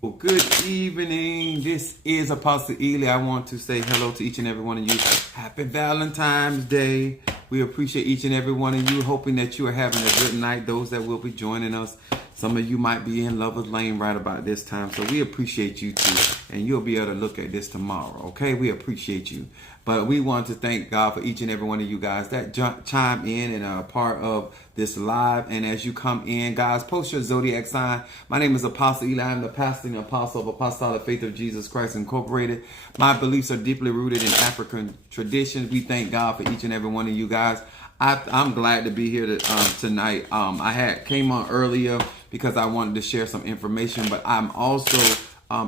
Well, good evening. This is Apostle Ely. I want to say hello to each and every one of you. Happy Valentine's Day. We appreciate each and every one of you, hoping that you are having a good night. Those that will be joining us, some of you might be in Lover's Lane right about this time. So we appreciate you too. And you'll be able to look at this tomorrow. Okay, we appreciate you. But we want to thank God for each and every one of you guys that chime in and are a part of this live. And as you come in, guys, post your zodiac sign. My name is Apostle Ely. I'm the pastor and apostle of Apostolic Faith of Jesus Christ Incorporated. My beliefs are deeply rooted in African traditions. We thank God for each and every one of you guys. I'm glad to be here tonight. I came on earlier because I wanted to share some information, but I'm also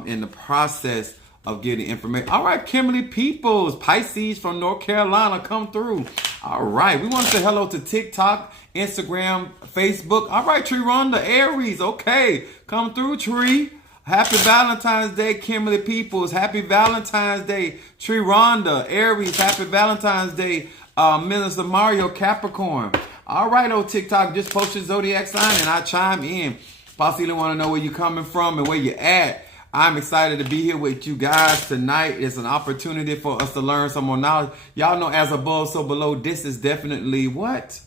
in the process of getting information. All right, Kimberly Peoples, Pisces from North Carolina, come through. All right, we want to say hello to TikTok, Instagram, Facebook. All right, Tree Rhonda, Aries, okay, come through, Tree. Happy Valentine's Day, Kimberly Peoples. Happy Valentine's Day, Tree Rhonda, Aries. Happy Valentine's Day, Minister Mario, Capricorn. All right, TikTok, just post your zodiac sign and I chime in. Possibly want to know where you're coming from and where you're at. I'm excited to be here with you guys tonight. It's an opportunity for us to learn some more knowledge. Y'all know as above, so below. This is definitely what?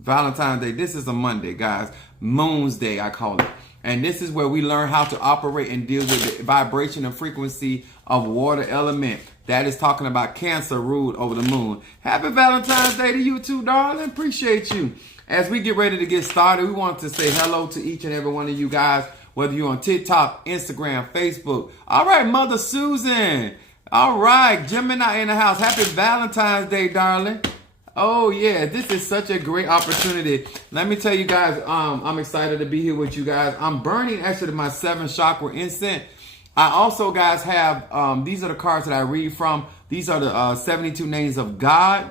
Valentine's Day. This is a Monday, guys. Moon's Day, I call it. And this is where we learn how to operate and deal with the vibration and frequency of water element. That is talking about Cancer ruled over the moon. Happy Valentine's Day to you too, darling. Appreciate you. As we get ready to get started, we want to say hello to each and every one of you guys, whether you're on TikTok, Instagram, Facebook. All right, Mother Susan. All right, Gemini in the house. Happy Valentine's Day, darling. Oh, yeah, this is such a great opportunity. Let me tell you guys, I'm excited to be here with you guys. I'm burning actually my 7th chakra incense. I also, guys, have, these are the cards that I read from. These are the 72 names of God.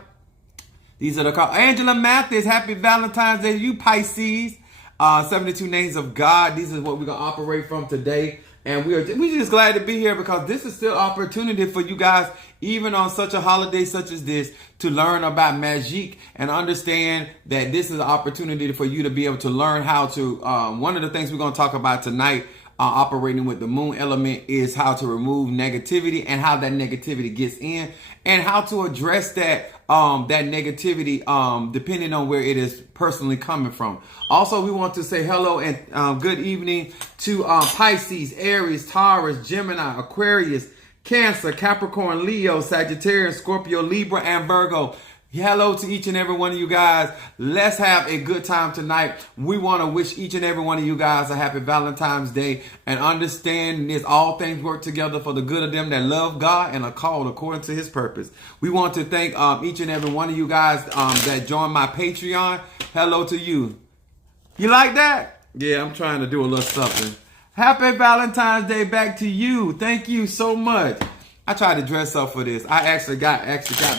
These are the cards. Angela Mathis, happy Valentine's Day to you, Pisces. 72 names of God. These is what we're going to operate from today. And we're just glad to be here because this is still opportunity for you guys, even on such a holiday such as this, to learn about magic and understand that this is an opportunity for you to be able to learn how to, one of the things we're going to talk about tonight, operating with the moon element, is how to remove negativity and how that negativity gets in and how to address that that negativity depending on where it is personally coming from. Also, we want to say hello and good evening to Pisces, Aries, Taurus, Gemini, Aquarius, Cancer, Capricorn, Leo, Sagittarius, Scorpio, Libra, and Virgo. Hello to each and every one of you guys. Let's have a good time tonight. We want to wish each and every one of you guys a happy Valentine's Day and understand this, all things work together for the good of them that love God and are called according to his purpose. We want to thank each and every one of you guys that joined my Patreon. Hello to you. You like that? Yeah, I'm trying to do a little something. Happy Valentine's Day back to you. Thank you so much. I tried to dress up for this. I actually got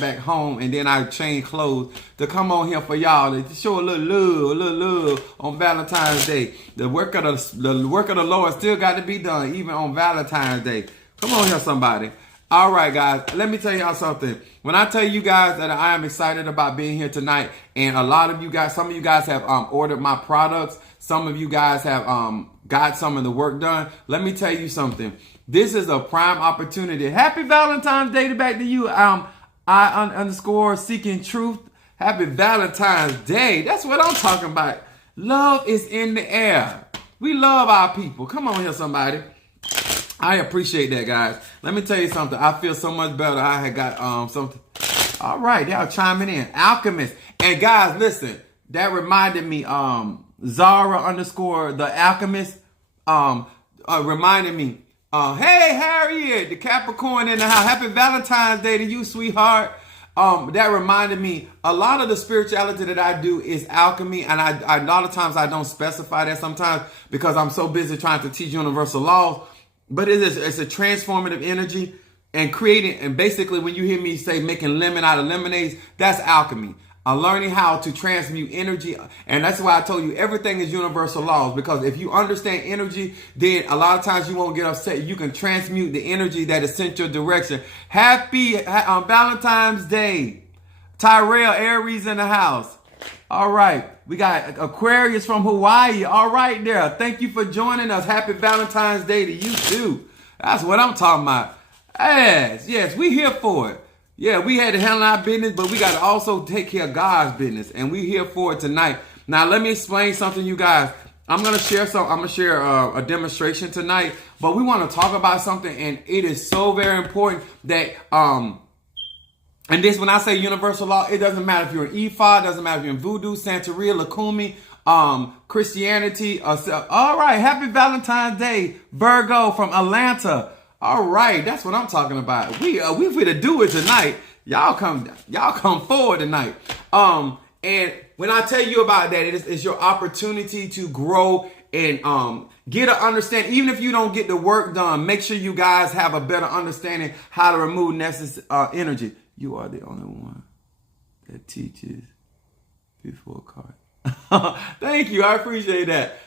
back home and then I changed clothes to come on here for y'all to show a little love on Valentine's Day. The work of the Lord still got to be done even on Valentine's Day. Come on here, somebody. All right, guys. Let me tell y'all something. When I tell you guys that I am excited about being here tonight, and a lot of you guys, some of you guys have ordered my products. Some of you guys have got some of the work done. Let me tell you something. This is a prime opportunity. Happy Valentine's Day back to you. I seeking truth. Happy Valentine's Day. That's what I'm talking about. Love is in the air. We love our people. Come on here, somebody. I appreciate that, guys. Let me tell you something. I feel so much better. I had got something. All right, y'all chiming in. Alchemist. And guys, listen. That reminded me, Zara _ the Alchemist reminded me. Hey, Harriet, the Capricorn in the house. Happy Valentine's Day to you, sweetheart. That reminded me, a lot of the spirituality that I do is alchemy. And a lot of times I don't specify that sometimes because I'm so busy trying to teach universal laws. But it's a transformative energy and creating. And basically when you hear me say making lemon out of lemonades, that's alchemy. Learning how to transmute energy. And that's why I told you everything is universal laws, because if you understand energy, then a lot of times you won't get upset. You can transmute the energy that is sent your direction. Happy Valentine's Day. Tyrell, Aries in the house. All right. We got Aquarius from Hawaii. All right there. Thank you for joining us. Happy Valentine's Day to you too. That's what I'm talking about. Yes, we here for it. Yeah, we had to handle our business, but we got to also take care of God's business, and we here for it tonight. Now, let me explain something, you guys. I'm gonna share a demonstration tonight, but we want to talk about something, and it is so very important that and this, when I say universal law, it doesn't matter if you're an Ifa, it doesn't matter if you're in Voodoo, Santeria, Lakumi, Christianity. All right, happy Valentine's Day, Virgo from Atlanta. All right, that's what I'm talking about. We finna do it tonight. Y'all come forward tonight. And when I tell you about that, it's your opportunity to grow and get an understanding. Even if you don't get the work done, make sure you guys have a better understanding how to remove necessary energy. You are the only one that teaches before card. Thank you. I appreciate that.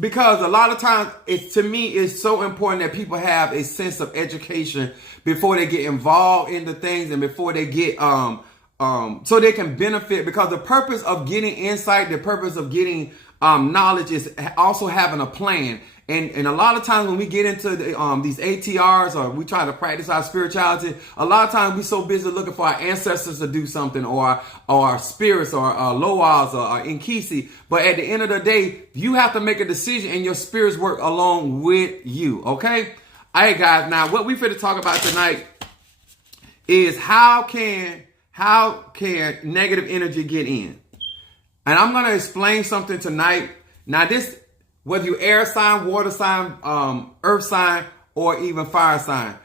Because a lot of times, to me, it's so important that people have a sense of education before they get involved in the things and before they get so they can benefit. Because the purpose of getting insight, the purpose of getting knowledge is also having a plan. And a lot of times when we get into these ATRs or we try to practice our spirituality, a lot of times we're so busy looking for our ancestors to do something, or our spirits, or Loas, or Inkisi. But at the end of the day, you have to make a decision, and your spirits work along with you. Okay? All right, guys. Now, what we finna talk about tonight is how can negative energy get in? And I'm gonna explain something tonight. Now, this, whether you're air sign, water sign, earth sign, or even fire sign,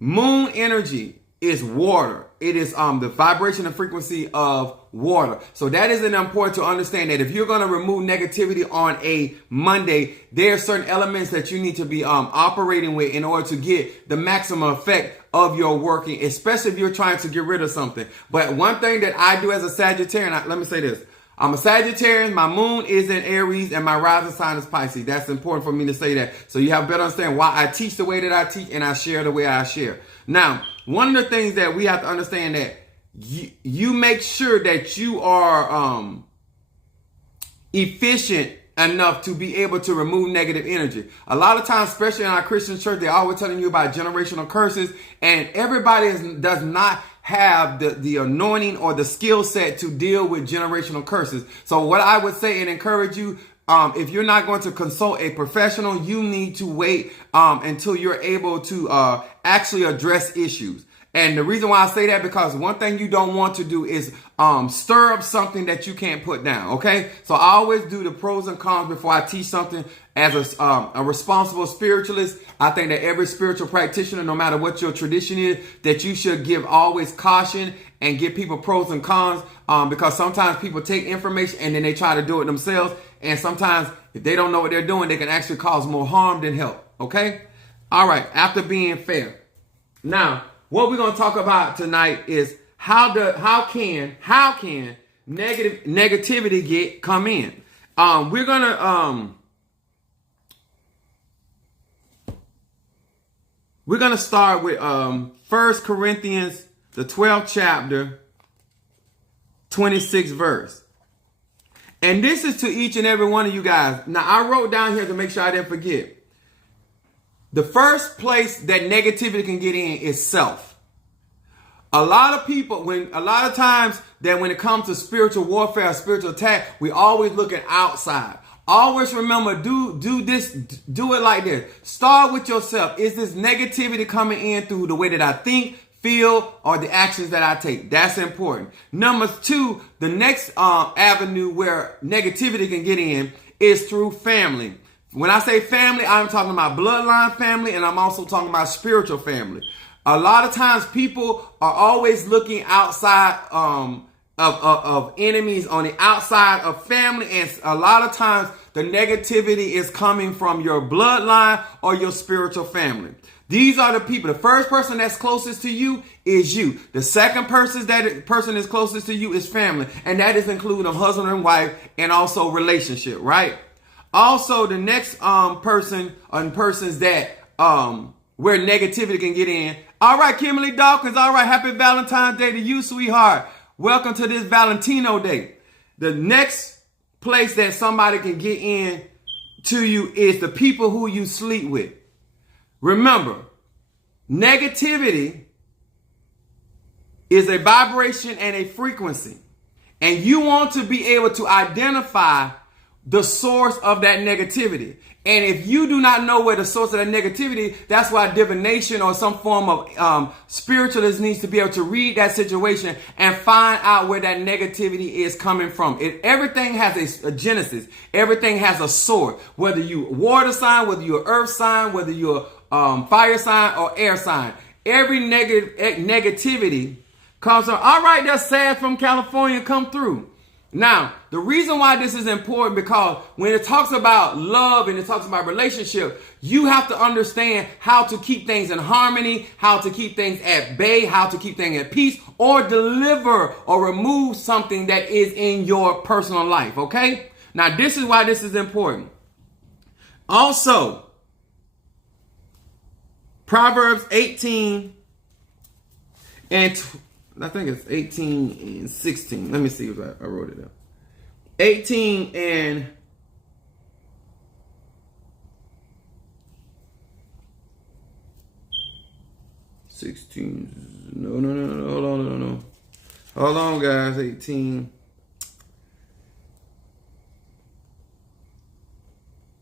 moon energy is water. It is the vibration and frequency of water. So that is important to understand, that if you're going to remove negativity on a Monday, there are certain elements that you need to be operating with in order to get the maximum effect of your working, especially if you're trying to get rid of something. But one thing that I do as a Sagittarian, let me say this. I'm a Sagittarian, my moon is in Aries, and my rising sign is Pisces. That's important for me to say that, so you have better understand why I teach the way that I teach and I share the way I share. Now, one of the things that we have to understand, that you make sure that you are efficient enough to be able to remove negative energy. A lot of times, especially in our Christian church, they're always telling you about generational curses, and everybody does not have the anointing or the skill set to deal with generational curses. So what I would say and encourage you, if you're not going to consult a professional, you need to wait until you're able to actually address issues. And the reason why I say that, because one thing you don't want to do is stir up something that you can't put down. Okay, so I always do the pros and cons before I teach something. As a responsible spiritualist, I think that every spiritual practitioner, no matter what your tradition is, that you should give always caution and give people pros and cons, because sometimes people take information and then they try to do it themselves, and sometimes if they don't know what they're doing, they can actually cause more harm than help. Okay, all right. After being fair, now what we're going to talk about tonight is how can negativity come in. We're gonna start with 1 Corinthians, the 12th chapter, 26th verse. And this is to each and every one of you guys. Now, I wrote down here to make sure I didn't forget. The first place that negativity can get in is self. A lot of times that when it comes to spiritual warfare, spiritual attack, we always looking outside. Always remember, do it like this. Start with yourself. Is this negativity coming in through the way that I think, feel, or the actions that I take? That's important. Number two, the next avenue where negativity can get in is through family. When I say family, I'm talking about bloodline family, and I'm also talking about spiritual family. A lot of times people are always looking outside of enemies on the outside of family, and a lot of times the negativity is coming from your bloodline or your spiritual family. These are the people. The first person that's closest to you is you. The second person is closest to you is family, and that is including a husband and wife, and also relationship, right? Also, the next persons that where negativity can get in. All right, Kimberly Dawkins. All right, happy Valentine's Day to you, sweetheart. Welcome to this Valentino Day. The next place that somebody can get in to you is the people who you sleep with. Remember, negativity is a vibration and a frequency. And you want to be able to identify the source of that negativity. And if you do not know where the source of that negativity, that's why divination or some form of spiritualist needs to be able to read that situation and find out where that negativity is coming from. Everything has a genesis. Everything has a source. Whether you water sign, whether you're earth sign, whether you're fire sign or air sign. Every negativity comes from, all right, that's sad from California, come through. Now, the reason why this is important, because when it talks about love and it talks about relationship, you have to understand how to keep things in harmony, how to keep things at bay, how to keep things at peace, or deliver or remove something that is in your personal life, okay? Now, this is why this is important. Also, Proverbs 18 and I think it's 18 and 16. Let me see if I wrote it down. 18 and 16. No. Hold on, guys. 18.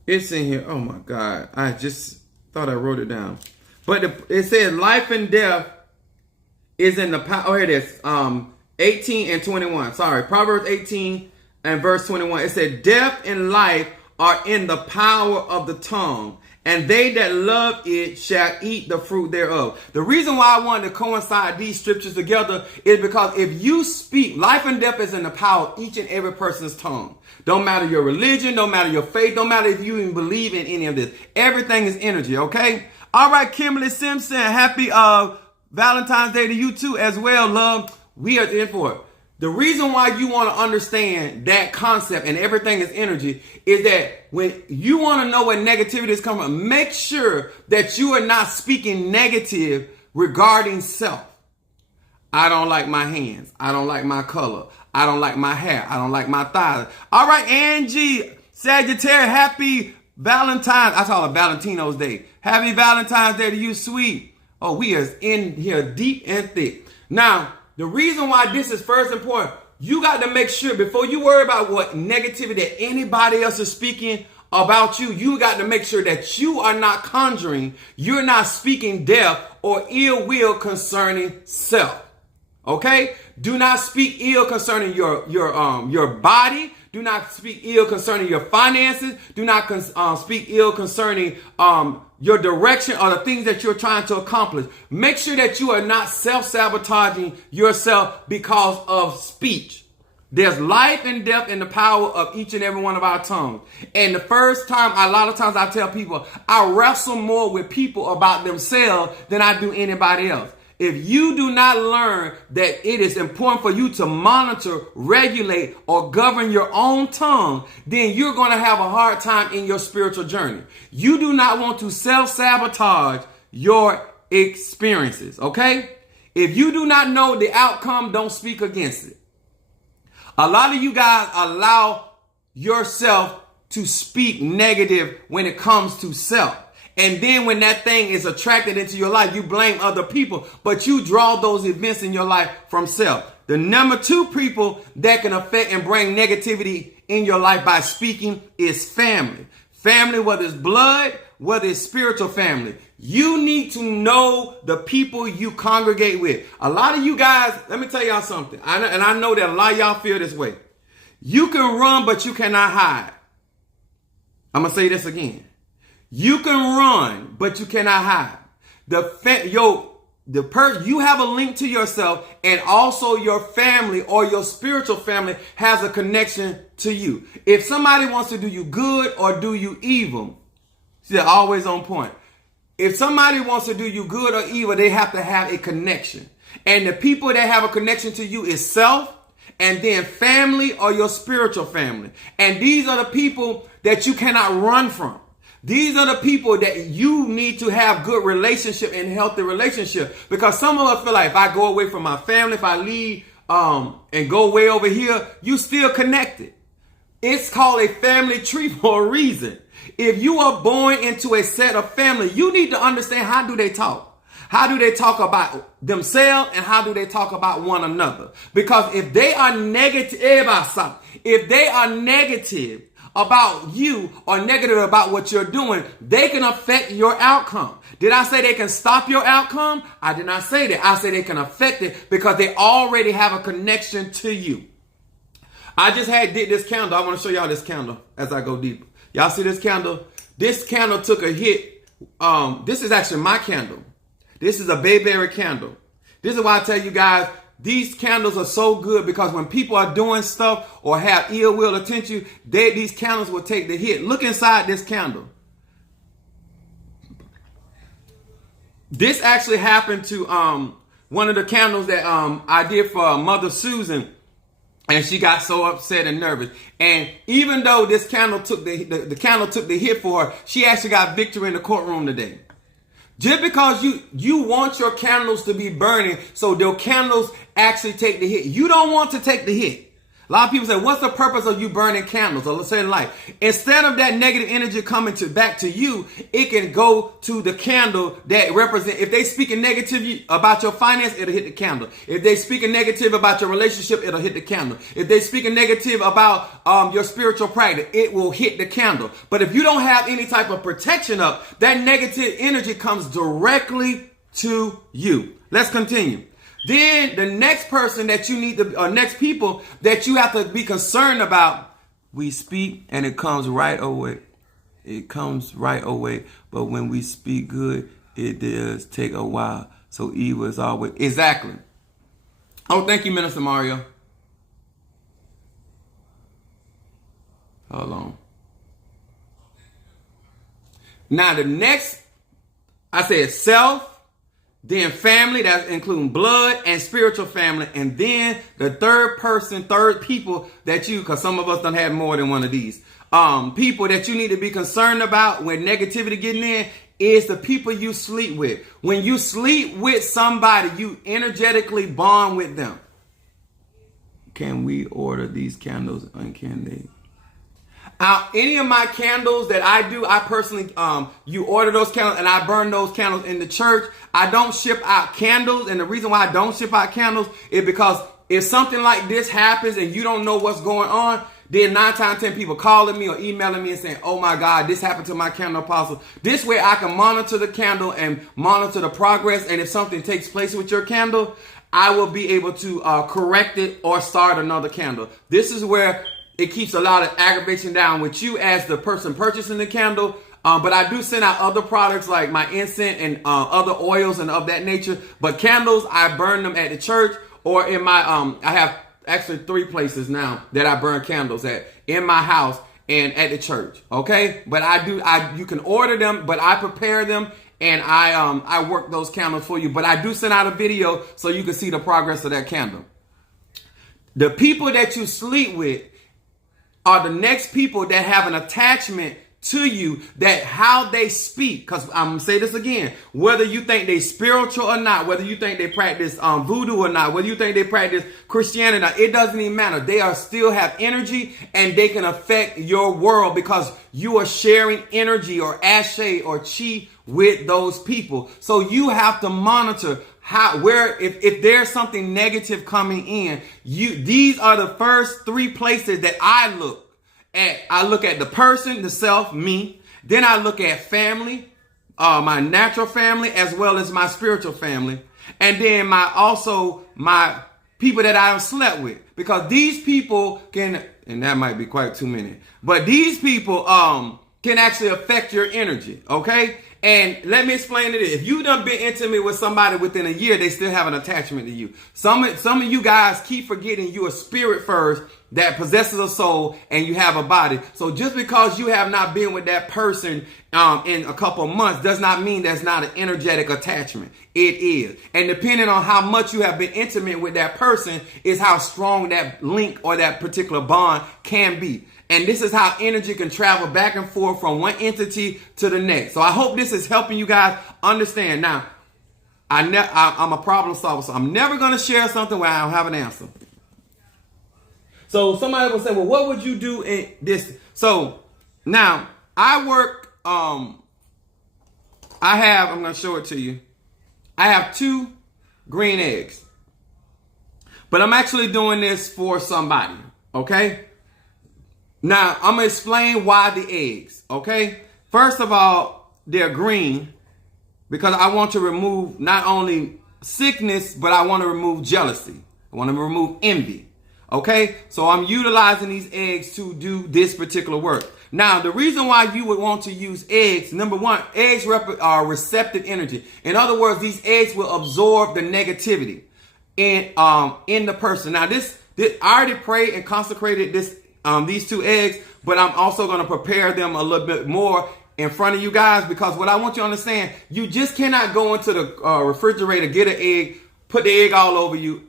It's in here. Oh, my God. I just thought I wrote it down. But it says life and death is in the power. Oh, here it is. 18 and 21. Sorry. Proverbs 18 and verse 21. It said, death and life are in the power of the tongue, and they that love it shall eat the fruit thereof. The reason why I wanted to coincide these scriptures together is because if you speak, life and death is in the power of each and every person's tongue. Don't matter your religion, don't matter your faith, don't matter if you even believe in any of this. Everything is energy, okay? All right, Kimberly Simpson, happy Valentine's Day to you too as well, love. We are in for it. The reason why you want to understand that concept and everything is energy is that when you want to know where negativity is coming from, make sure that you are not speaking negative regarding self. I don't like my hands. I don't like my color. I don't like my hair. I don't like my thighs. All right, Angie, Sagittarius, happy Valentine's. I call it Valentino's Day. Happy Valentine's Day to you, sweet. Oh, we are in here deep and thick. Now, the reason why this is first important, you got to make sure before you worry about what negativity that anybody else is speaking about you, you got to make sure that you are not conjuring, you're not speaking death or ill will concerning self. Okay? Do not speak ill concerning your body. Do not speak ill concerning your finances. Do not speak ill concerning your direction or the things that you're trying to accomplish. Make sure that you are not self-sabotaging yourself because of speech. There's life and death in the power of each and every one of our tongues. And the first time, a lot of times I tell people, I wrestle more with people about themselves than I do anybody else. If you do not learn that it is important for you to monitor, regulate, or govern your own tongue, then you're going to have a hard time in your spiritual journey. You do not want to self-sabotage your experiences, okay? If you do not know the outcome, don't speak against it. A lot of you guys allow yourself to speak negative when it comes to self. And then when that thing is attracted into your life, you blame other people, but you draw those events in your life from self. The number two people that can affect and bring negativity in your life by speaking is family. Family, whether it's blood, whether it's spiritual family. You need to know the people you congregate with. A lot of you guys, let me tell y'all something. And I know that a lot of y'all feel this way. You can run, but you cannot hide. I'm going to say this again. You can run, but you cannot hide. You have a link to yourself, and also your family or your spiritual family has a connection to you. If somebody wants to do you good or do you evil, see, they're always on point. If somebody wants to do you good or evil, they have to have a connection. And the people that have a connection to you is self, and then family or your spiritual family. And these are the people that you cannot run from. These are the people that you need to have good relationship and healthy relationship. Because some of us feel like if I go away from my family, if I leave and go way over here, you still connected. It's called a family tree for a reason. If you are born into a set of family, you need to understand, how do they talk? How do they talk about themselves, and how do they talk about one another? Because if they are negative, about you or negative about what you're doing, they can affect your outcome. Did I say they can stop your outcome? I did not say that. I said they can affect it because they already have a connection to you. I just did this candle. I want to show y'all this candle as I go deeper. Y'all see this candle? This candle took a hit. This is actually my candle. This is a bayberry candle. This is why I tell you guys, these candles are so good, because when people are doing stuff or have ill will attention you, these candles will take the hit. Look inside this candle. This actually happened to one of the candles that I did for Mother Susan, and she got so upset and nervous. And even though this candle took the candle took the hit for her, she actually got victory in the courtroom today. Just because you want your candles to be burning, so their candles actually take the hit. You don't want to take the hit. A lot of people say, what's the purpose of you burning candles or setting light? Instead of that negative energy coming back to you, it can go to the candle that represent. If they speaking negatively about your finance, it'll hit the candle. If they speaking negative about your relationship, it'll hit the candle. If they speaking negative about your spiritual practice, it will hit the candle. But if you don't have any type of protection up, that negative energy comes directly to you. Let's continue. Then the next person that you need to, or next people that you have to be concerned about, we speak and it comes right away. It comes right away. But when we speak good, it does take a while. So evil is always. Exactly. Oh, thank you, Minister Mario. Hold on. Now the next, I said self. Then family, that's including blood and spiritual family. And then the third people that because some of us done had more than one of these. People that you need to be concerned about when negativity getting in is the people you sleep with. When you sleep with somebody, you energetically bond with them. Can we order these candles and can they? Any of my candles that I do, I personally, you order those candles and I burn those candles in the church. I don't ship out candles. And the reason why I don't ship out candles is because if something like this happens and you don't know what's going on, then 9 times 10 people calling me or emailing me and saying, oh my God, this happened to my candle apostle. This way I can monitor the candle and monitor the progress. And if something takes place with your candle, I will be able to correct it or start another candle. This is where it keeps a lot of aggravation down with you as the person purchasing the candle. But I do send out other products like my incense and other oils and of that nature. But candles, I burn them at the church or in my, I have actually 3 places now that I burn candles at, in my house and at the church. Okay. But you can order them, but I prepare them and I work those candles for you. But I do send out a video so you can see the progress of that candle. The people that you sleep with are the next people that have an attachment to you, that how they speak. Because I'm going to say this again, whether you think they spiritual or not, whether you think they practice voodoo or not, whether you think they practice Christianity or not, it doesn't even matter. They are still have energy and they can affect your world because you are sharing energy or ashe or chi with those people. So you have to monitor if there's something negative coming in, these are the first 3 places that I look at. I look at the person, the self, me. Then I look at family, my natural family, as well as my spiritual family. And then my people that I've slept with, because these people can, and that might be quite too many, but these people, can actually affect your energy. Okay. And let me explain it. If you've done been intimate with somebody within a year, they still have an attachment to you. Some of you guys keep forgetting you are spirit first that possesses a soul and you have a body. So just because you have not been with that person in a couple of months does not mean that's not an energetic attachment. It is. And depending on how much you have been intimate with that person is how strong that link or that particular bond can be. And this is how energy can travel back and forth from one entity to the next. So I hope this is helping you guys understand. Now, I'm a problem solver, so I'm never going to share something where I don't have an answer. So somebody will say, well, what would you do in this? So now I work, I'm going to show it to you. I have 2 green eggs, but I'm actually doing this for somebody. Okay. Now I'm going to explain why the eggs. Okay. First of all, they're green because I want to remove not only sickness, but I want to remove jealousy. I want to remove envy. Okay, so I'm utilizing these eggs to do this particular work. Now, the reason why you would want to use eggs, number one, eggs are receptive energy. In other words, these eggs will absorb the negativity in the person. Now, this I already prayed and consecrated these 2 eggs, but I'm also going to prepare them a little bit more in front of you guys, because what I want you to understand, you just cannot go into the refrigerator, get an egg, put the egg all over you.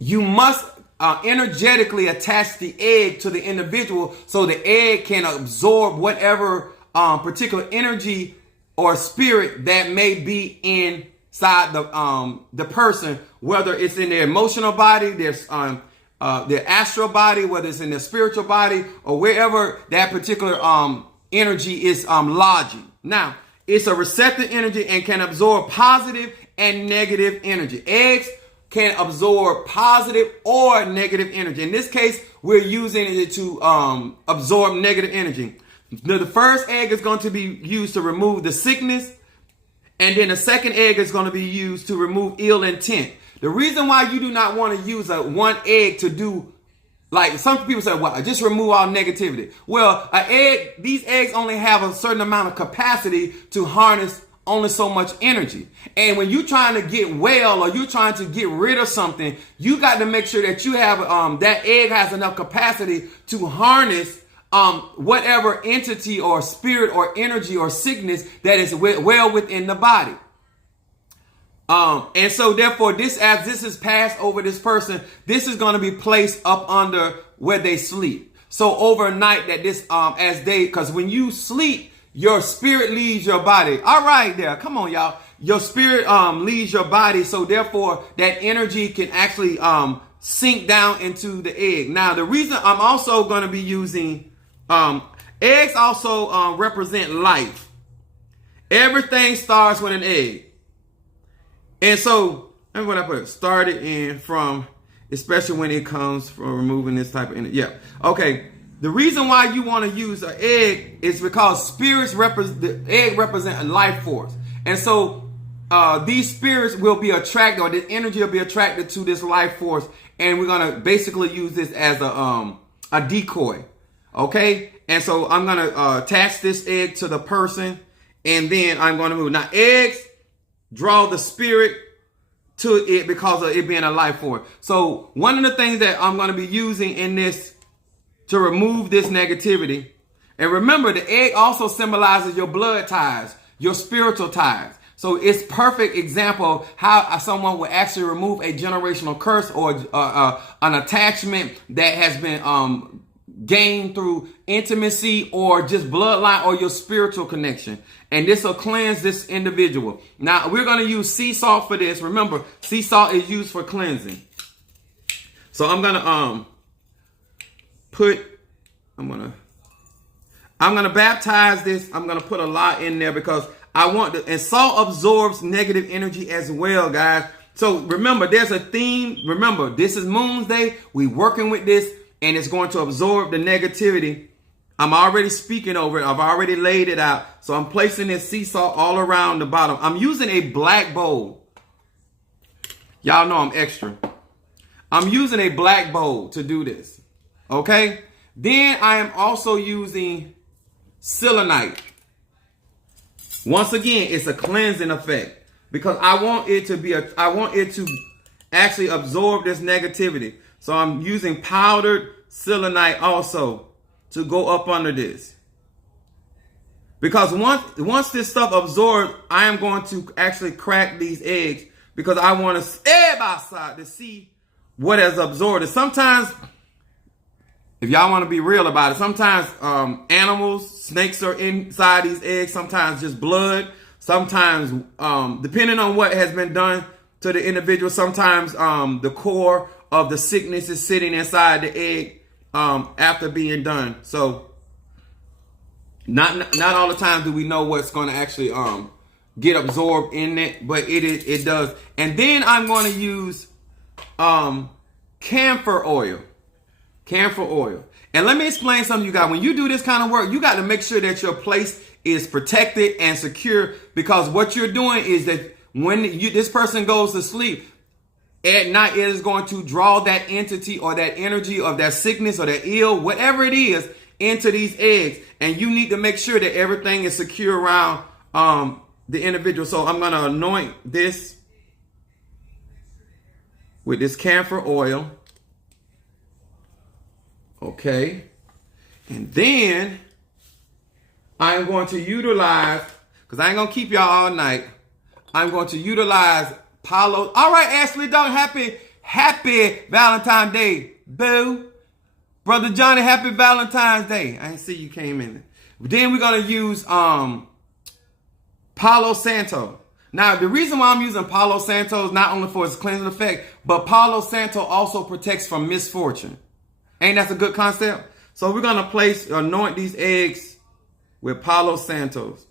You must energetically attach the egg to the individual so the egg can absorb whatever particular energy or spirit that may be inside the person, whether it's in their emotional body, their astral body, whether it's in their spiritual body, or wherever that particular energy is lodging. Now, it's a receptive energy and can absorb positive and negative energy. Eggs can absorb positive or negative energy. In this case, we're using it to absorb negative energy. The first egg is going to be used to remove the sickness, and then the second egg is going to be used to remove ill intent. The reason why you do not want to use one egg to do, like some people say, well, just remove all negativity. Well, these eggs only have a certain amount of capacity to harness only so much energy. And when you're trying to get well, or you're trying to get rid of something, you got to make sure that you have that egg has enough capacity to harness whatever entity or spirit or energy or sickness that is well within the body. And so therefore, as this is passed over this person, this is going to be placed up under where they sleep. So overnight that because when you sleep, your spirit leaves your body. All right there. Come on, y'all. Your spirit leaves your body. So therefore, that energy can actually sink down into the egg. Now, the reason I'm also going to be using eggs also represent life. Everything starts with an egg. And so, and what I put started in from, especially when it comes from removing this type of energy. Yeah. Okay. The reason why you want to use an egg is because the egg represent a life force. And so these spirits will be attracted, or the energy will be attracted to this life force. And we're going to basically use this as a decoy. Okay. And so I'm going to attach this egg to the person, and then I'm going to move. Now, eggs draw the spirit to it because of it being a life force. So one of the things that I'm going to be using in this to remove this negativity. And remember, the egg also symbolizes your blood ties, your spiritual ties. So it's perfect example of how someone will actually remove a generational curse or an attachment that has been gained through intimacy or just bloodline or your spiritual connection. And this will cleanse this individual. Now, we're going to use sea salt for this. Remember, sea salt is used for cleansing. So I'm going to I'm gonna baptize this. I'm gonna put a lot in there because and salt absorbs negative energy as well, guys. So remember, there's a theme. Remember, this is Moon's Day. We working with this, and it's going to absorb the negativity. I'm already speaking over it. I've already laid it out. So I'm placing this sea salt all around the bottom. I'm using a black bowl. Y'all know I'm extra. I'm using a black bowl to do this. Okay, then I am also using selenite. Once again, it's a cleansing effect because I want it to actually absorb this negativity. So I'm using powdered selenite also to go up under this. Because once this stuff absorbs, I am going to actually crack these eggs because I want to see what has absorbed it. Sometimes, if y'all want to be real about it, sometimes animals, snakes are inside these eggs. Sometimes just blood. Sometimes, depending on what has been done to the individual, sometimes the core of the sickness is sitting inside the egg after being done. So not all the time do we know what's going to actually get absorbed in it, but it does. And then I'm going to use camphor oil. Camphor oil. And let me explain something, you guys. When you do this kind of work, you got to make sure that your place is protected and secure, because what you're doing is that when this person goes to sleep at night, it is going to draw that entity or that energy of that sickness or that ill, whatever it is, into these eggs. And you need to make sure that everything is secure around the individual. So I'm going to anoint this with this camphor oil. Okay. And then I'm going to utilize, because I ain't going to keep y'all all night, I'm going to utilize Palo. All right, Ashley Dog, happy Valentine's Day, boo. Brother Johnny, happy Valentine's Day. I didn't see you came in. Then we're going to use Palo Santo. Now, the reason why I'm using Palo Santo is not only for its cleansing effect, but Palo Santo also protects from misfortune. Ain't that a good concept? So we're going to anoint these eggs with Palo Santos.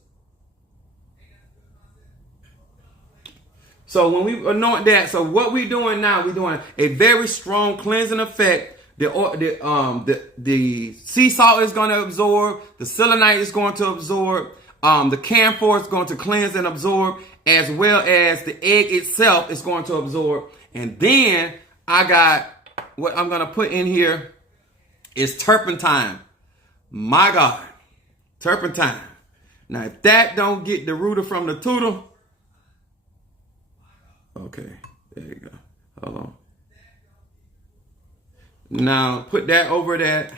So when we anoint that, so what we're doing now, we're doing a very strong cleansing effect. The sea salt is going to absorb. The selenite is going to absorb. The camphor is going to cleanse and absorb, as well as the egg itself is going to absorb. And then I got what I'm going to put in here is turpentine. My God, turpentine. Now, if that don't get the rooter from the tootle, okay, there you go. Hold on. Now, put that over that.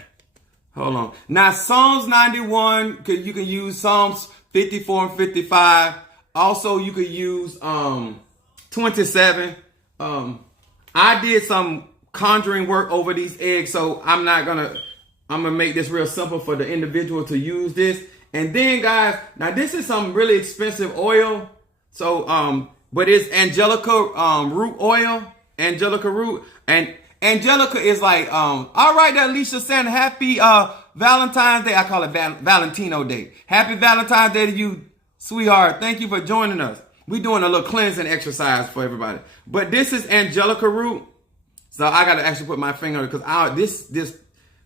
Hold on. Now, Psalms 91, you can use Psalms 54 and 55. Also, you could use 27. I did some conjuring work over these eggs, so I'm gonna make this real simple for the individual to use this. And then, guys, now this is some really expensive oil. So, but it's Angelica Root oil. Angelica Root. And Angelica is like, all right, that Alicia saying happy Valentine's Day. I call it Valentino Day. Happy Valentine's Day to you, sweetheart. Thank you for joining us. We're doing a little cleansing exercise for everybody. But this is Angelica Root. So I got to actually put my finger on it, because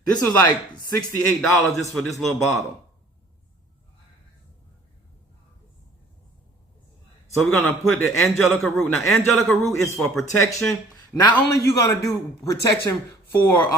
this was like $68 just for this little bottle. So we're going to put the Angelica Root. Now, Angelica Root is for protection. Not only you going to do protection for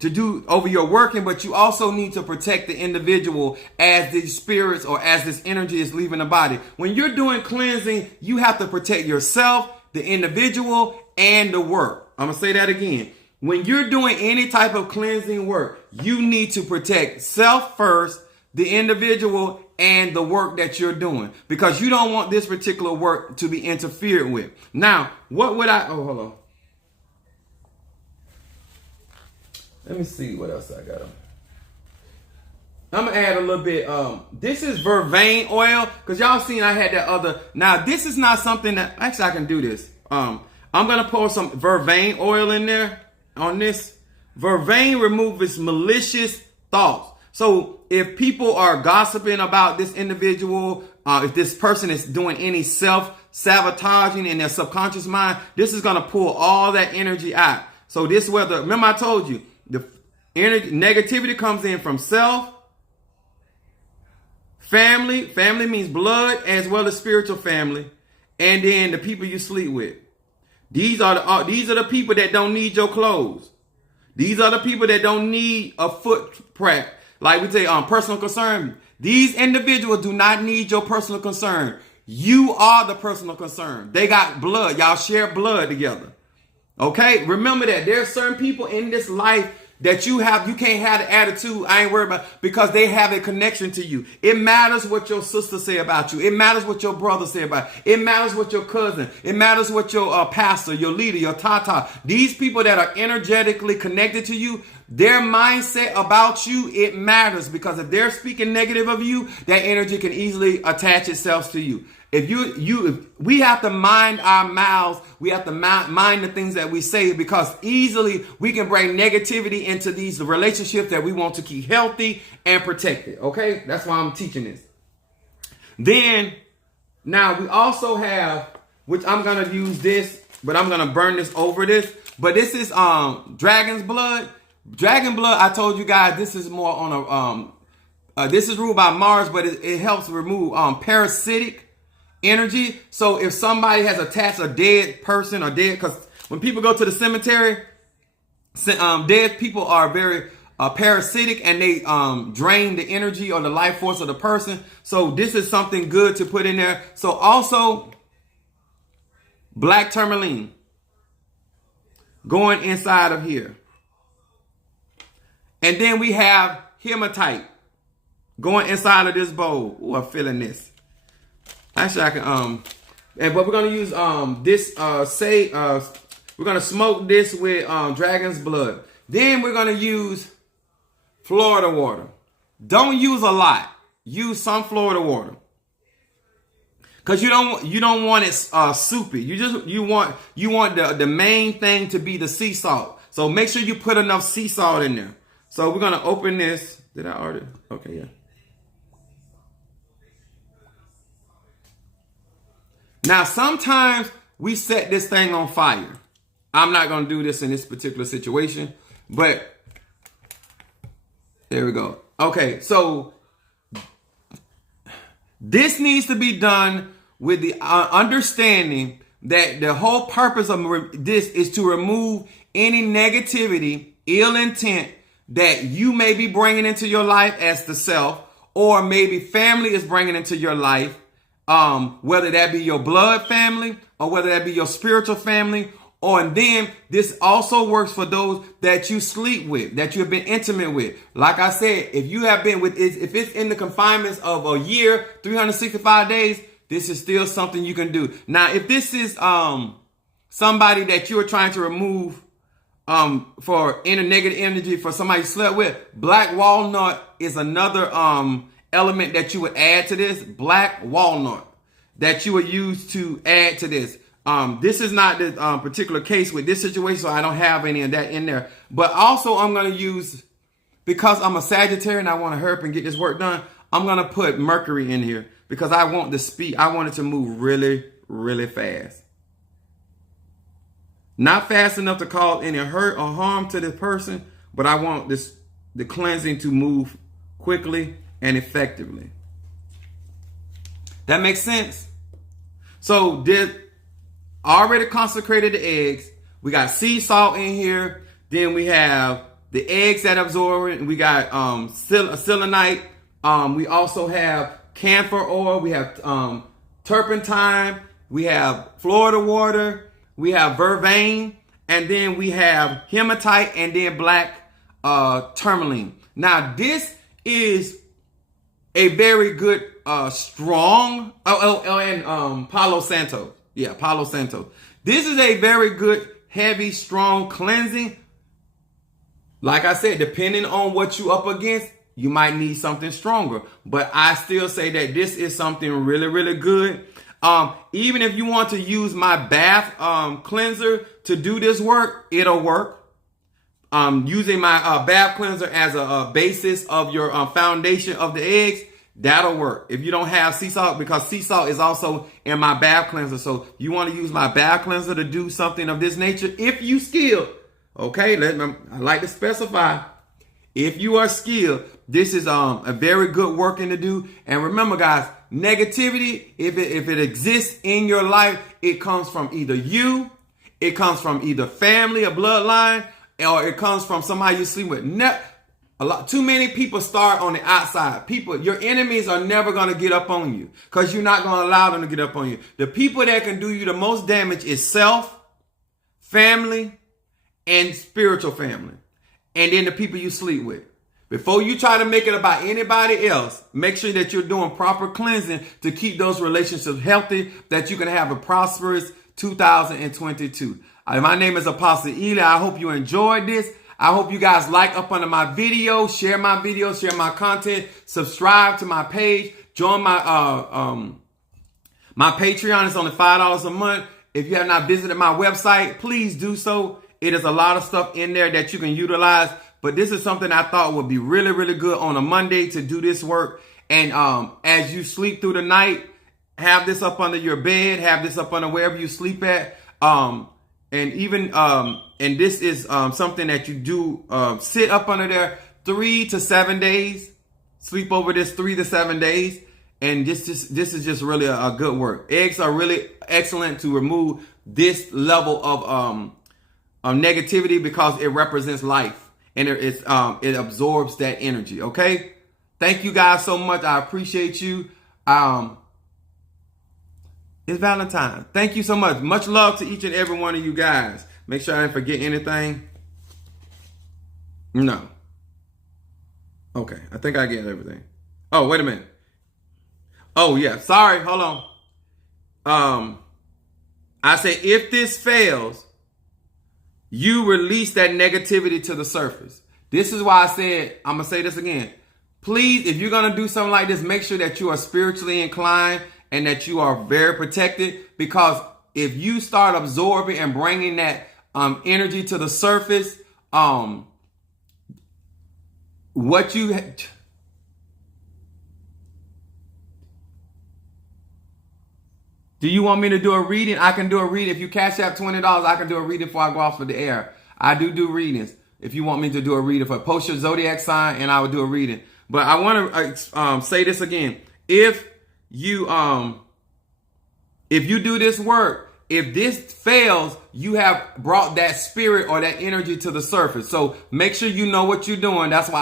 to do over your working, but you also need to protect the individual as these spirits or as this energy is leaving the body. When you're doing cleansing, you have to protect yourself, the individual, and the work. I'm going to say that again. When you're doing any type of cleansing work, you need to protect self first, the individual, and the work that you're doing, because you don't want this particular work to be interfered with. Now, what would hold on. Let me see what else I got. I'm going to add a little bit. This is vervain oil, because y'all seen I had that other. Now, this is not something that, actually I can do this. I'm going to pour some vervain oil in there on this. Vervain removes malicious thoughts. So if people are gossiping about this individual, if this person is doing any self-sabotaging in their subconscious mind, this is going to pull all that energy out. So this remember I told you, the energy, negativity comes in from self, family. Family means blood as well as spiritual family. And then the people you sleep with. These are the people that don't need your clothes. These are the people that don't need a foot prep. Like we say, personal concern. These individuals do not need your personal concern. You are the personal concern. They got blood. Y'all share blood together. Okay? Remember that there's certain people in this life that you can't have the attitude, I ain't worried about, because they have a connection to you. It matters what your sister say about you. It matters what your brother say about you. It matters what your cousin. It matters what your pastor, your leader, your tata. These people that are energetically connected to you, their mindset about you, it matters, because if they're speaking negative of you, that energy can easily attach itself to you. If we have to mind our mouths, we have to mind the things that we say, because easily we can bring negativity into these relationships that we want to keep healthy and protected. Okay, that's why I'm teaching this. Then, now we also have, which I'm gonna use this, but I'm gonna burn this over this. But this is dragon's blood. Dragon blood. I told you guys this is more on a this is ruled by Mars, but it helps remove parasitic energy. So if somebody has attached a dead person or dead, because when people go to the cemetery, dead people are very parasitic, and they drain the energy or the life force of the person. So this is something good to put in there. So also black tourmaline going inside of here. And then we have hematite going inside of this bowl. Ooh, I'm feeling this. Actually, I can but we're gonna use this we're gonna smoke this with dragon's blood. Then we're gonna use Florida water. Don't use a lot. Use some Florida water, because you don't want it soupy. You want the main thing to be the sea salt. So make sure you put enough sea salt in there. So we're gonna open this. Did I order? Okay, yeah. Now, sometimes we set this thing on fire. I'm not going to do this in this particular situation, but there we go. Okay, so this needs to be done with the understanding that the whole purpose of this is to remove any negativity, ill intent that you may be bringing into your life as the self, or maybe family is bringing into your life. Whether that be your blood family or whether that be your spiritual family. And then this also works for those that you sleep with, that you have been intimate with. Like I said, if you have been with, if it's in the confinements of a year, 365 days, this is still something you can do. Now, if this is somebody that you are trying to remove for inner negative energy for somebody you slept with, black walnut is another element that you would add to this. Black walnut that you would use to add to this. This is not the particular case with this situation, so I don't have any of that in there. But also I'm going to use, because I'm a Sagittarius and I want to hurry up and get this work done, I'm going to put Mercury in here, because I want the speed. I want it to move really, really fast. Not fast enough to cause any hurt or harm to the person, but I want the cleansing to move quickly and effectively. That makes sense? So already consecrated the eggs. We got sea salt in here. Then we have the eggs that absorb it. And we got selenite. We also have camphor oil. We have turpentine. We have Florida water. We have vervain. And then we have hematite and then black tourmaline. Now this is a very good strong and Palo Santo. Yeah, Palo Santo. This is a very good, heavy, strong cleansing. Like I said, depending on what you up against, you might need something stronger. But I still say that this is something really, really good. Even if you want to use my bath cleanser to do this work, it'll work. Using my bath cleanser as a basis of your foundation of the eggs, that'll work. If you don't have sea salt, because sea salt is also in my bath cleanser. So you want to use my bath cleanser to do something of this nature. If you skilled, okay, I like to specify, if you are skilled, this is a very good working to do. And remember, guys, negativity, if it exists in your life, it comes from either you, it comes from either family or bloodline, or it comes from somebody you sleep with. Too many people start on the outside. Your enemies are never going to get up on you, because you're not going to allow them to get up on you. The people that can do you the most damage is self, family, and spiritual family. And then the people you sleep with. Before you try to make it about anybody else, make sure that you're doing proper cleansing to keep those relationships healthy, that you can have a prosperous 2022. My name is Apostle Eli. I hope you enjoyed this. I hope you guys like up under my video, share my videos, share my content, subscribe to my page, join my my Patreon is only $5 a month. If you have not visited my website, please do so. It is a lot of stuff in there that you can utilize. But this is something I thought would be really, really good on a Monday to do this work. And as you sleep through the night, have this up under your bed, have this up under wherever you sleep at. And this is something that you do sit up under there 3 to 7 days. Sleep over this 3 to 7 days. And this is just really a good work. Eggs are really excellent to remove this level of negativity because it represents life and it absorbs that energy. Okay, thank you guys so much. I appreciate you. It's Valentine's. Thank you so much. Much love to each and every one of you guys. Make sure I didn't forget anything. No. Okay, I think I get everything. Oh, wait a minute. Oh, yeah. Sorry. Hold on. I say if this fails, you release that negativity to the surface. This is why I said, I'm going to say this again. Please, if you're going to do something like this, make sure that you are spiritually inclined and that you are very protected. Because if you start absorbing and bringing that energy to the surface, what you... Do you want me to do a reading? I can do a reading. If you cash out $20, I can do a reading before I go off for the air. I do readings. If you want me to do a reading for post your zodiac sign, and I will do a reading. But I want to say this again. If you do this work, if this fails, you have brought that spirit or that energy to the surface. So make sure you know what you're doing. That's why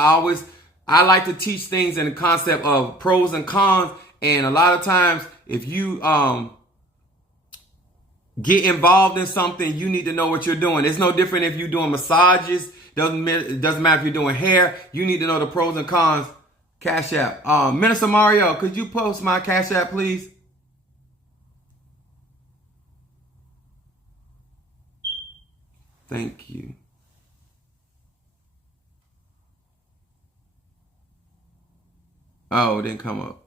I like to teach things in the concept of pros and cons. And a lot of times, if you get involved in something, you need to know what you're doing. It's no different if you're doing massages. Doesn't matter if you're doing hair. You need to know the pros and cons. Cash App. Minister Mario, could you post my Cash App, please? Thank you. Oh, it didn't come up.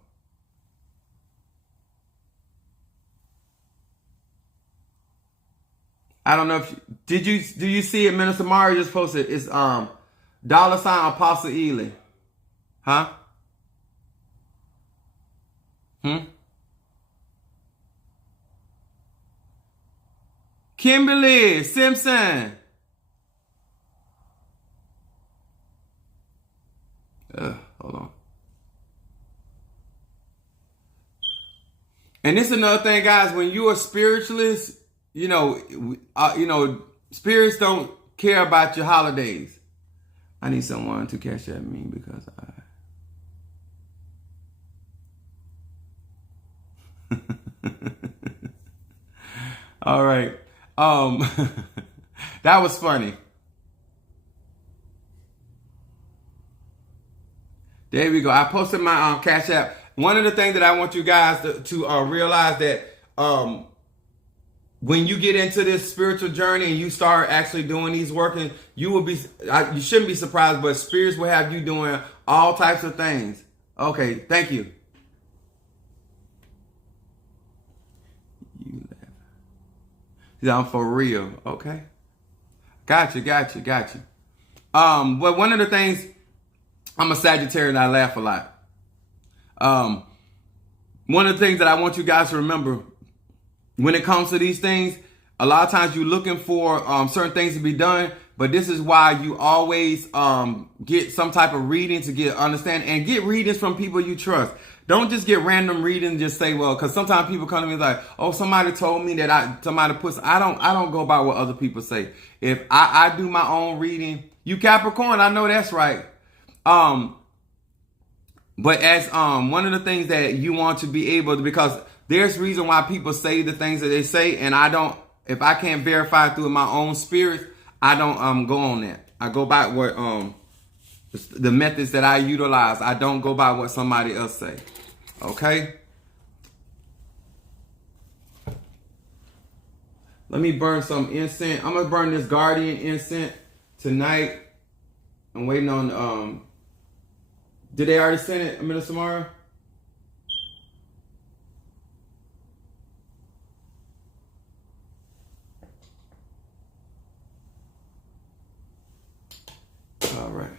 I don't know if do you see it? Minister Mario just posted. It's $sign Apostle Ely. Huh? Kimberly Simpson. Hold on. And this is another thing, guys. When you're a spiritualist, spirits don't care about your holidays. I need someone to cash at me because all right. That was funny. There we go. I posted my Cash App. One of the things that I want you guys to realize that when you get into this spiritual journey and you start actually doing these working, you shouldn't be surprised, but spirits will have you doing all types of things. Okay, thank you. You laugh. Yeah, I'm for real. Okay. Got you. But one of the things, I'm a Sagittarius and I laugh a lot. One of the things that I want you guys to remember when it comes to these things, a lot of times you're looking for certain things to be done, but this is why you always get some type of reading to get understand and get readings from people you trust. Don't just get random readings and just say, well, because sometimes people come to me like, oh, somebody told me that I don't go by what other people say. If I do my own reading, you Capricorn, I know that's right. But as one of the things that you want to be able to, because there's reason why people say the things that they say, and if I can't verify through my own spirit, I don't go on that. I go by what the methods that I utilize. I don't go by what somebody else say. Okay? Let me burn some incense. I'm gonna burn this guardian incense tonight. I'm waiting on, did they already send it, Minister Mara? All right.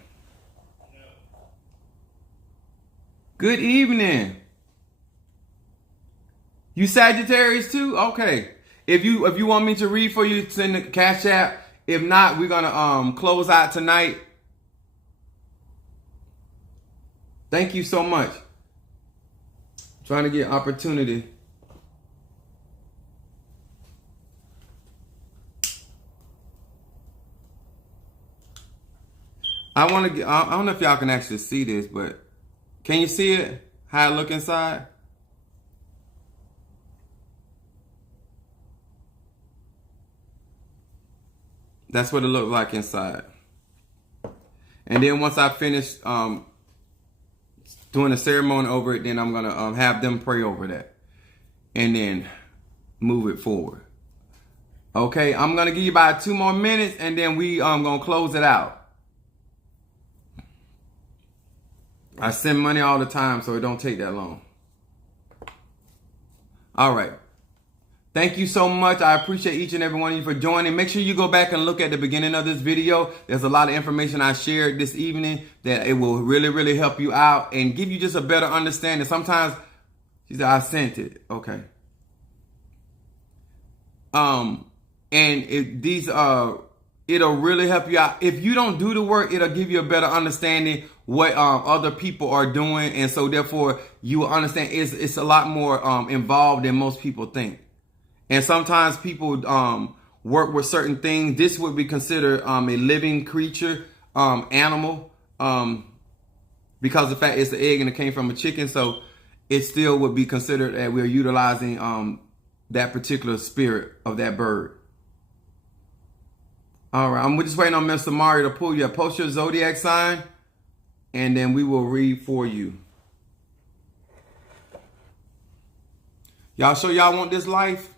Good evening. You Sagittarius too? Okay. If you want me to read for you, send the Cash App. If not, we're gonna close out tonight. Thank you so much. Trying to get opportunity. I want to get. I don't know if y'all can actually see this, but can you see it? How it look inside? That's what it looked like inside. And then once I finish doing a ceremony over it, then I'm going to have them pray over that. And then move it forward. Okay, I'm going to give you about 2 more minutes and then we going to close it out. I send money all the time, so it don't take that long. All right. Thank you so much. I appreciate each and every one of you for joining. Make sure you go back and look at the beginning of this video. There's a lot of information I shared this evening that it will really, really help you out and give you just a better understanding. Sometimes, she said, I sent it. Okay. It'll really help you out. If you don't do the work, it'll give you a better understanding what other people are doing. And so therefore you will understand it's a lot more involved than most people think. And sometimes people work with certain things. This would be considered a living creature, animal, because the fact it's an egg and it came from a chicken. So it still would be considered that we're utilizing that particular spirit of that bird. All right, I'm just waiting on Mr. Mario to pull you up. Post your zodiac sign, and then we will read for you. Y'all sure y'all want this life?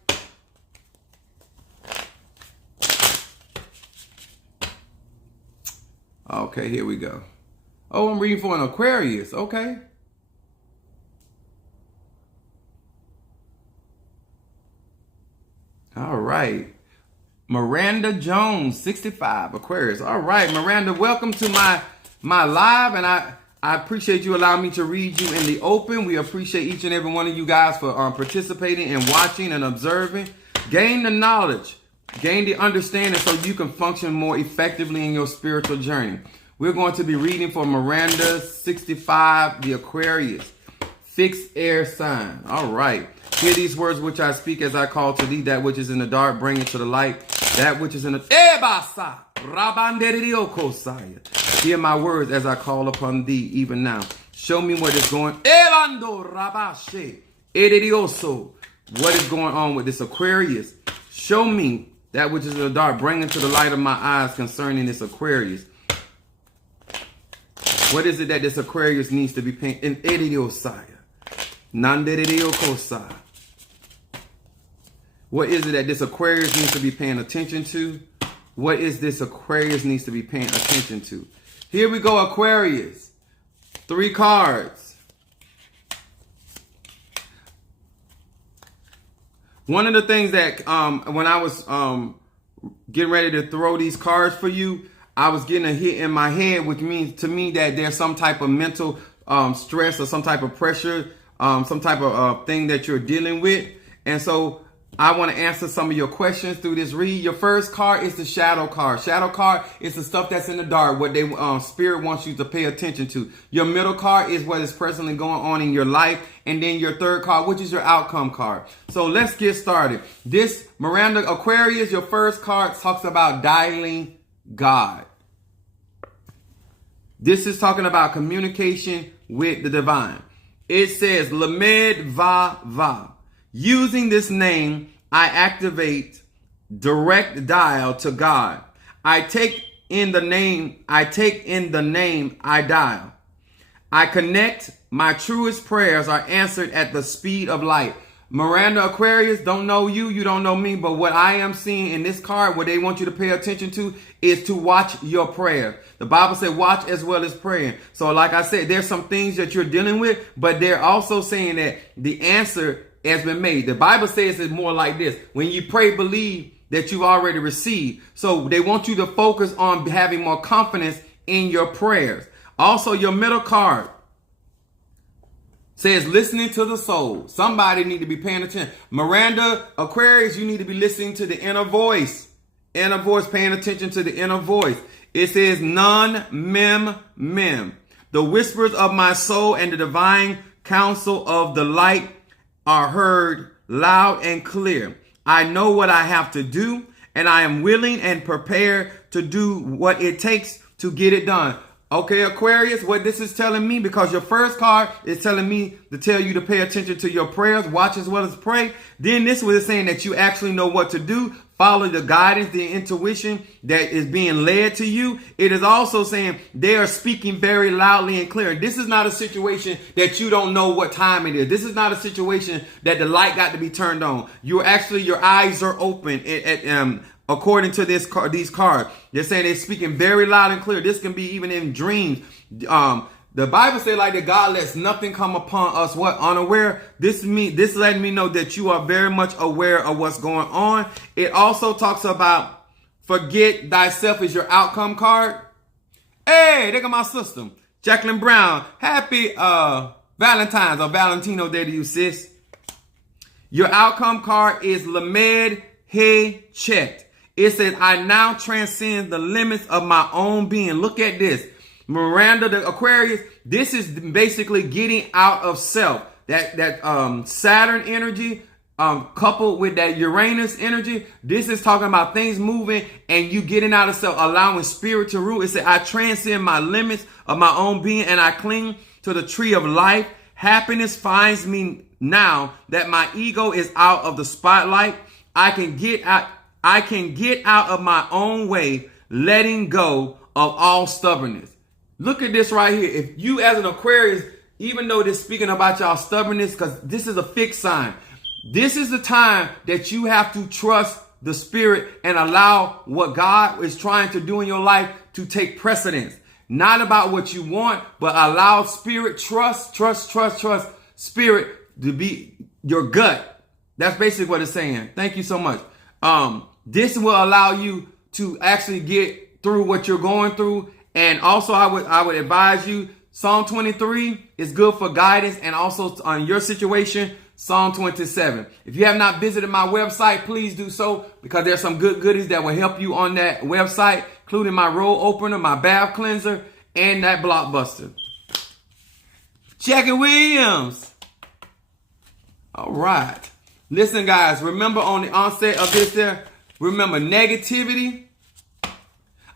Okay, here we go. Oh, I'm reading for an Aquarius. Okay. All right. Miranda Jones, 65, Aquarius. All right, Miranda, welcome to my live, and I appreciate you allowing me to read you in the open. We appreciate each and every one of you guys for participating and watching and observing. Gain the knowledge, gain the understanding so you can function more effectively in your spiritual journey. We're going to be reading for Miranda, 65, the Aquarius, fixed air sign. All right. Hear these words which I speak as I call to thee, that which is in the dark, bring it to the light. That which is in the... Hear my words as I call upon thee even now. Show me what is going... What is going on with this Aquarius? Show me that which is in the dark, bring it to the light of my eyes concerning this Aquarius. What is it that this Aquarius needs to be paying? In what is it that this Aquarius needs to be paying attention to? What is this Aquarius needs to be paying attention to? Here we go, Aquarius. 3 cards. One of the things that when I was getting ready to throw these cards for you, I was getting a hit in my head, which means to me that there's some type of mental stress or some type of pressure, some type of thing that you're dealing with. And so I want to answer some of your questions through this read. Your first card is the shadow card. Shadow card is the stuff that's in the dark, what they spirit wants you to pay attention to. Your middle card is what is presently going on in your life. And then your third card, which is your outcome card. So let's get started. This Miranda Aquarius, your first card talks about dialing God. This is talking about communication with the divine. It says, Lamed Va Va. Using this name, I activate direct dial to God. I take in the name, I dial. I connect, my truest prayers are answered at the speed of light. Miranda Aquarius, don't know you, you don't know me, but what I am seeing in this card, what they want you to pay attention to is to watch your prayer. The Bible said watch as well as praying. So like I said, there's some things that you're dealing with, but they're also saying that the answer has been made. The Bible says it's more like this. When you pray, believe that you've already received. So they want you to focus on having more confidence in your prayers. Also, your middle card says listening to the soul. Somebody need to be paying attention. Miranda Aquarius, you need to be listening to the inner voice. Inner voice, paying attention to the inner voice. It says mem. The whispers of my soul and the divine counsel of the light are heard loud and clear. I know what I have to do, and I am willing and prepared to do what it takes to get it done. Okay, Aquarius, what this is telling me, because your first card is telling me to tell you to pay attention to your prayers, watch as well as pray. Then this was saying that you actually know what to do, follow the guidance, the intuition that is being led to you. It is also saying they are speaking very loudly and clear. This is not a situation that you don't know what time it is. This is not a situation that the light got to be turned on. Your eyes are open according to these cards. They're saying they're speaking very loud and clear. This can be even in dreams. The Bible says like that God lets nothing come upon us unaware. This letting me know that you are very much aware of what's going on. It also talks about forget thyself is your outcome card. Hey, look at my sister, Jacqueline Brown. Happy Valentine's or Valentino Day to you, sis. Your outcome card is Lamed He Chet. It says, I now transcend the limits of my own being. Look at this. Miranda, the Aquarius, this is basically getting out of self. That Saturn energy coupled with that Uranus energy, this is talking about things moving and you getting out of self, allowing spirit to rule. It said, I transcend my limits of my own being and I cling to the tree of life. Happiness finds me now that my ego is out of the spotlight. I can get out of my own way, letting go of all stubbornness. Look at this right here. If you as an Aquarius, even though they're speaking about y'all stubbornness, because this is a fixed sign, this is the time that you have to trust the spirit and allow what God is trying to do in your life to take precedence. Not about what you want, but allow spirit, trust spirit to be your gut. That's basically what it's saying. Thank you so much. This will allow you to actually get through what you're going through. And also I would advise you, Psalm 23 is good for guidance, and also on your situation, Psalm 27. If you have not visited my website, please do so, because there's some good goodies that will help you on that website, including my roll opener, my bath cleanser, and that blockbuster. Jackie Williams. All right. Listen, guys, remember on the onset of this remember negativity.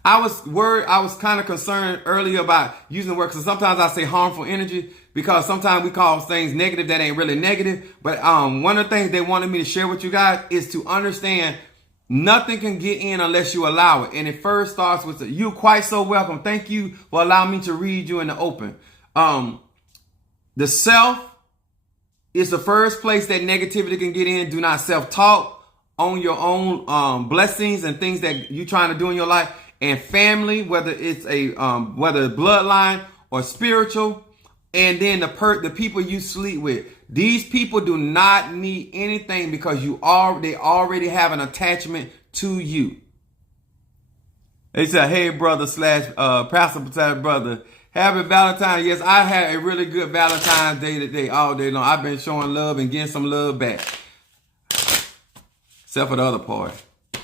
I was worried, I was kind of concerned earlier about using the word, because sometimes I say harmful energy, because sometimes we call things negative that ain't really negative. But one of the things they wanted me to share with you guys is to understand nothing can get in unless you allow it. And it first starts with you quite so welcome. Thank you for allowing me to read you in the open. The self is the first place that negativity can get in. Do not self-talk on your own blessings and things that you're trying to do in your life. And family, whether it's whether bloodline or spiritual, and then the people you sleep with. These people do not need anything because they already have an attachment to you. They said, "Hey, brother / pastor brother, happy Valentine's." Yes, I had a really good Valentine's Day today, all day long. I've been showing love and getting some love back, except for the other part,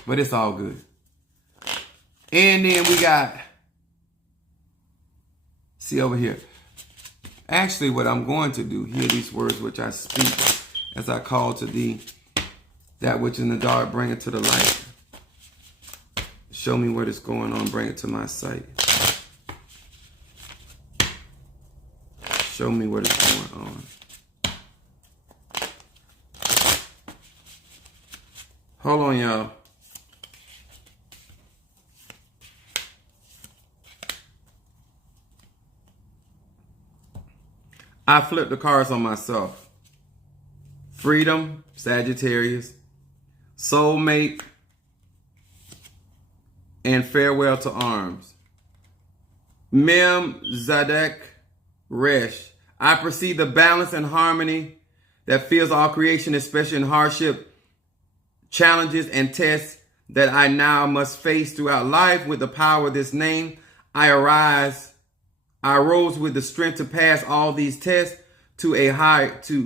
but it's all good. And then we got, see over here. Actually, what I'm going to do, hear these words which I speak as I call to thee, that which in the dark, bring it to the light. Show me what is going on, bring it to my sight. Show me what is going on. Hold on, y'all. I flipped the cards on myself. Freedom, Sagittarius. Soulmate, and farewell to arms. Mem Zadek Resh. I perceive the balance and harmony that fills all creation, especially in hardship, challenges, and tests that I now must face throughout life. With the power of this name, I arose with the strength to pass all these tests to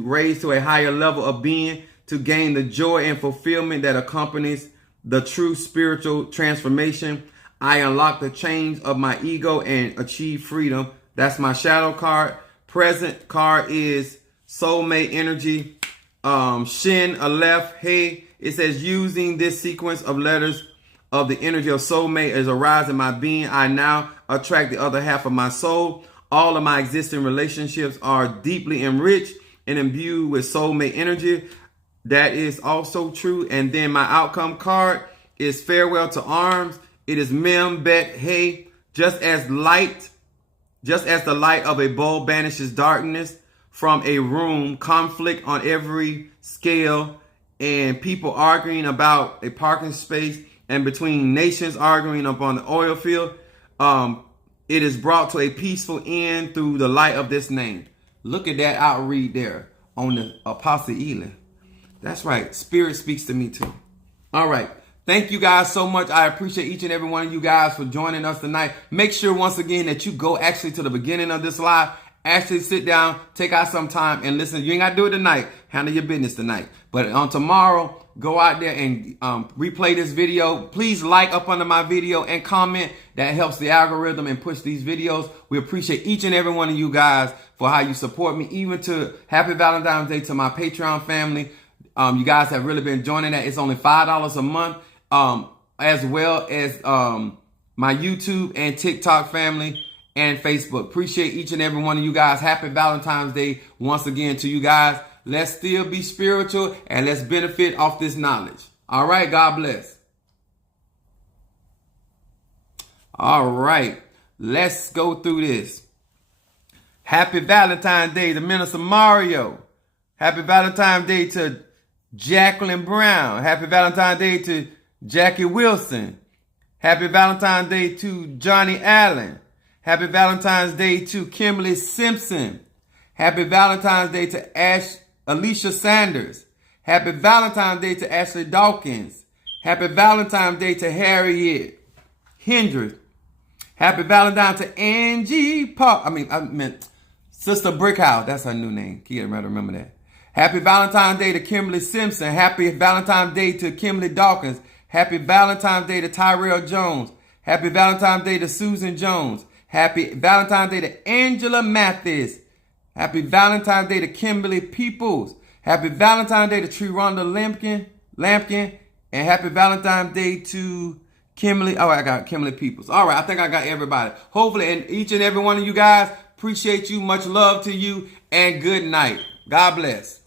raise to a higher level of being, to gain the joy and fulfillment that accompanies the true spiritual transformation. I unlock the chains of my ego and achieve freedom. That's my shadow card. Present card is soulmate energy. Shin Aleph Hey. It says, using this sequence of letters of the energy of soulmate as arising my being, I now attract the other half of my soul. All of my existing relationships are deeply enriched and imbued with soulmate energy. That is also true. And then my outcome card is farewell to arms. It is Mem Bet Hey. Just as the light of a bulb banishes darkness from a room, conflict on every scale, and people arguing about a parking space, and between nations arguing upon the oil field, it is brought to a peaceful end through the light of this name. Look at that outread there on the Apostle Ely. That's right. Spirit speaks to me too. All right. Thank you guys so much. I appreciate each and every one of you guys for joining us tonight. Make sure once again that you go actually to the beginning of this live. Actually sit down, take out some time and listen. You ain't got to do it tonight. Handle your business tonight. But on tomorrow, go out there and replay this video. Please like up under my video and comment. That helps the algorithm and push these videos. We appreciate each and every one of you guys for how you support me. Even to Happy Valentine's Day to my Patreon family. You guys have really been joining that. It's only $5 a month. As well as my YouTube and TikTok family and Facebook. Appreciate each and every one of you guys. Happy Valentine's Day once again to you guys. Let's still be spiritual and let's benefit off this knowledge. All right. God bless. All right. Let's go through this. Happy Valentine's Day to Minister Mario. Happy Valentine's Day to Jacqueline Brown. Happy Valentine's Day to Jackie Wilson. Happy Valentine's Day to Johnny Allen. Happy Valentine's Day to Kimberly Simpson. Happy Valentine's Day to Alicia Sanders. Happy Valentine's Day to Ashley Dawkins. Happy Valentine's Day to Harriet Hendricks. Happy Valentine's to Angie Park. I meant Sister Brickhouse. That's her new name. You gotta remember that. Happy Valentine's Day to Kimberly Simpson. Happy Valentine's Day to Kimberly Dawkins. Happy Valentine's Day to Tyrell Jones. Happy Valentine's Day to Susan Jones. Happy Valentine's Day to Angela Mathis. Happy Valentine's Day to Kimberly Peoples. Happy Valentine's Day to Triranda Lampkin. And happy Valentine's Day to Kimberly. Oh, I got Kimberly Peoples. All right, I think I got everybody. Hopefully, and each and every one of you guys, appreciate you. Much love to you. And good night. God bless.